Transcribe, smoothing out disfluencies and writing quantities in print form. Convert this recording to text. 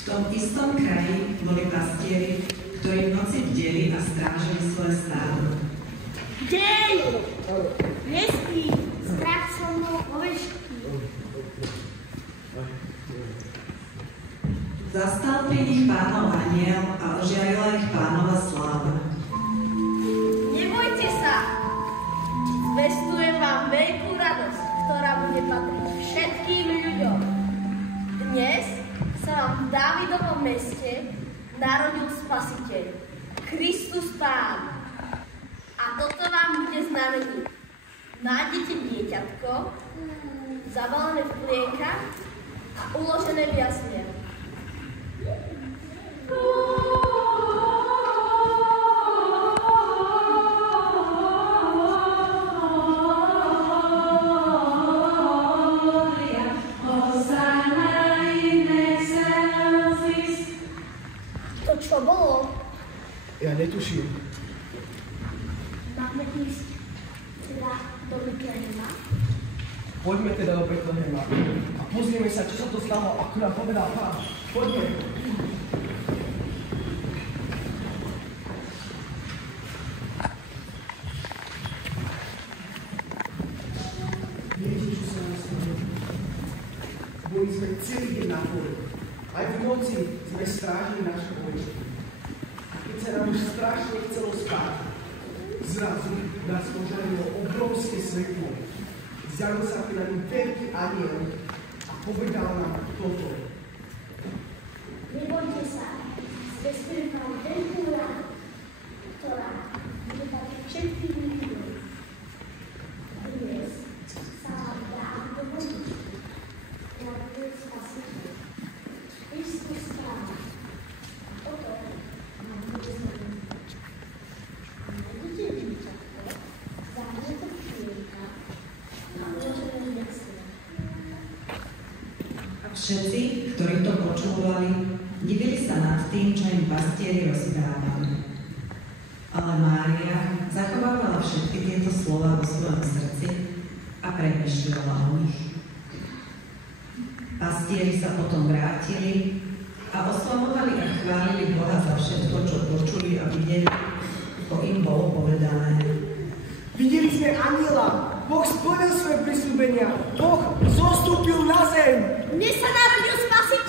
V tom istom kraji boli pastieri, ktorí v noci bdeli a strážili svoje stádo. Dej! Nespí! Strach so mnou ovečky. Zastal pri nich Pánov anjel a ožiarila ich Pánova sláva. Nebojte sa! Zvestujem vám veľkú radosť, ktorá bude patriť všetkým ľuďom. Dnes sa vám v Dávidovom meste narodil Spasiteľ, Kristus Pán. A toto vám bude znamenie. Nájdete dieťatko, zabalené v plienkach a uložené v jasliach. To čo bolo? Ja netuším. Máme ísť teda do Betlehema? Poďme teda do Betlehema a pozrieme sa, čo sa to stalo, ako nám povedal Pán. Poďme. Viete, čo sa nám stalo? Boli sme celý deň na poli. Aj v noci sme strážili naše ovečky. A keď sa nám už strašne chcelo spať, zrazu nás požiarilo obrovské svetlo. Zjavil sa pri nám veľký anjel a povedal nám toto. Nebojte sa, zvestujem vám veľkú radu, ktorá bude patriť všetkým ľuďom. Dnes sa vám dá do vody. Narodil Spasiteľ, Kristus Pán. Toto nám bude znamená. A nájdete dieťatko, zabalené v plienkach a uložené v jasliach. Všetci, ktorí to počúvali, divili sa nad tým, čo im pastieri rozprávali. Ale Mária zachovávala všetky tieto slova vo svojom srdci a premýšľala o nich. Pastieri sa potom vrátili a oslavovali a chválili Boha za všetko, čo počuli a videli, ako im bolo povedané. Videli sme anjela. Boh splnil svoje prisľúbenia. Boh zostúpil na zem. Dnes sa narodil Spasiteľ.